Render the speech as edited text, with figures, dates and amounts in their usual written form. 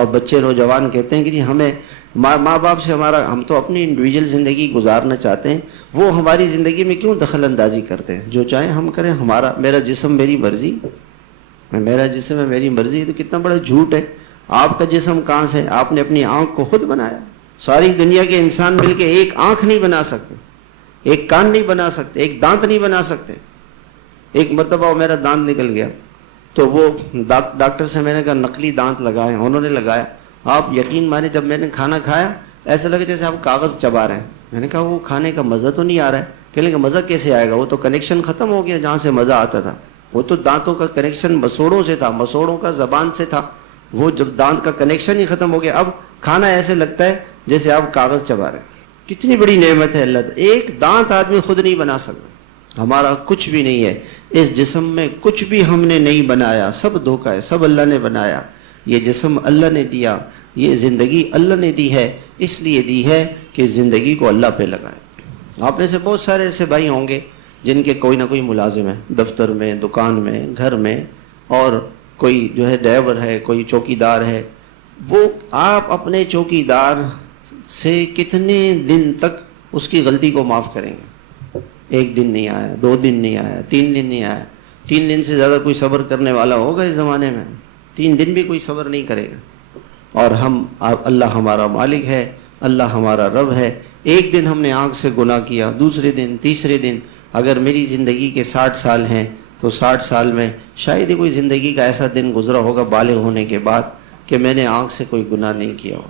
اور بچے نوجوان کہتے ہیں کہ جی ہمیں ماں باپ سے ہم تو اپنی انڈیویجول زندگی گزارنا چاہتے ہیں، وہ ہماری زندگی میں کیوں دخل اندازی کرتے ہیں؟ جو چاہیں ہم کریں، میرا جسم میری مرضی، میرا جسم ہے میری مرضی، تو کتنا بڑا جھوٹ ہے۔ آپ کا جسم کہاں سے؟ آپ نے اپنی آنکھ کو خود بنایا۔ ساری دنیا کے انسان مل کے ایک آنکھ نہیں بنا سکتے، ایک کان نہیں بنا سکتے، ایک دانت نہیں بنا سکتے۔ ایک مرتبہ میرا دانت نکل گیا تو وہ ڈاکٹر سے میں نے کہا نقلی دانت لگائے، انہوں نے لگایا۔ آپ یقین مانے جب میں نے کھانا کھایا ایسا لگا جیسے آپ کاغذ چبا رہے ہیں۔ میں نے کہا وہ کھانے کا مزہ تو نہیں آ رہا ہے۔ کہنے کا مزہ کیسے آئے گا؟ وہ تو کنیکشن ختم ہو گیا جہاں سے مزہ آتا تھا، وہ تو دانتوں کا کنیکشن مسوڑوں سے تھا، مسوڑوں کا زبان سے تھا، وہ جب دانت کا کنیکشن ہی ختم ہو گیا اب کھانا ایسے لگتا ہے جیسے آپ کاغذ چبا رہے ہیں۔ کتنی بڑی نعمت ہے اللہ، ایک دانت آدمی خود نہیں بنا سکتا، ہمارا کچھ بھی نہیں ہے اس جسم میں، کچھ بھی ہم نے نہیں بنایا، سب دھوکا ہے، سب اللہ نے بنایا۔ یہ جسم اللہ نے دیا، یہ زندگی اللہ نے دی ہے، اس لیے دی ہے کہ زندگی کو اللہ پہ لگائے۔ آپ میں سے بہت سارے ایسے بھائی ہوں گے جن کے کوئی نہ کوئی ملازم ہے، دفتر میں، دکان میں، گھر میں، اور کوئی جو ہے ڈرائیور ہے، کوئی چوکیدار ہے۔ وہ آپ اپنے چوکیدار سے کتنے دن تک اس کی غلطی کو معاف کریں گے؟ ایک دن نہیں آیا، 2 دن نہیں آیا، 3 دن نہیں آیا۔ 3 دن سے زیادہ کوئی صبر کرنے والا ہوگا اس زمانے میں؟ 3 دن بھی کوئی صبر نہیں کرے گا۔ اور اللہ ہمارا مالک ہے، اللہ ہمارا رب ہے۔ ایک دن ہم نے آنکھ سے گناہ کیا، دوسرے دن، تیسرے دن، اگر میری زندگی کے 60 سال ہیں تو 60 سال میں شاید ہی کوئی زندگی کا ایسا دن گزرا ہوگا بالغ ہونے کے بعد کہ میں نے آنکھ سے کوئی گناہ نہیں کیا ہو۔